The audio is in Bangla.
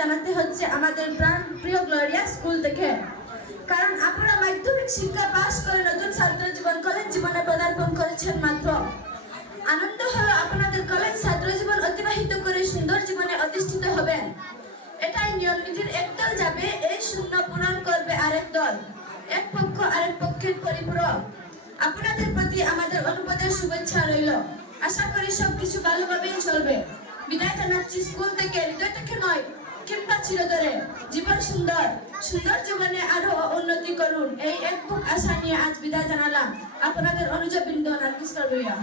জানাতে হচ্ছে আমাদের প্রাণ প্রিয় গ্লোরিয়া স্কুল থেকে। কারণ আপনারা মাধ্যমিক শিক্ষা পাশ করে নতুন ছাত্র জীবন কলেজ জীবনে পদার্পণ করেছেন মাত্র। আনন্দ হলো আপনাদের কলেজ ছাত্র জীবন অতিবাহিত করে সুন্দর জীবনে অধিষ্ঠিত হবেন। এটাই নিয়ম নীতির একদল যাবে, এই শূন্য পূরণ করবে আরেক দল, এক পক্ষ আরেক পক্ষের পরিপূরক। আপনাদের প্রতি আমাদের অনুবাদের শুভেচ্ছা রইল। আশা করি সবকিছু ভালোভাবেই চলবে। বিদায় জানাচ্ছি স্কুল থেকে, হৃদয় থেকে নয় কিংবা চিরতরে। জীবন সুন্দর, সুন্দর জীবনে আরো উন্নতি করুন, এই এক বুক আশা নিয়ে আজ বিদায় জানালাম। আপনাদের অনুজ বৃন্দ নার্গিস করবইয়া।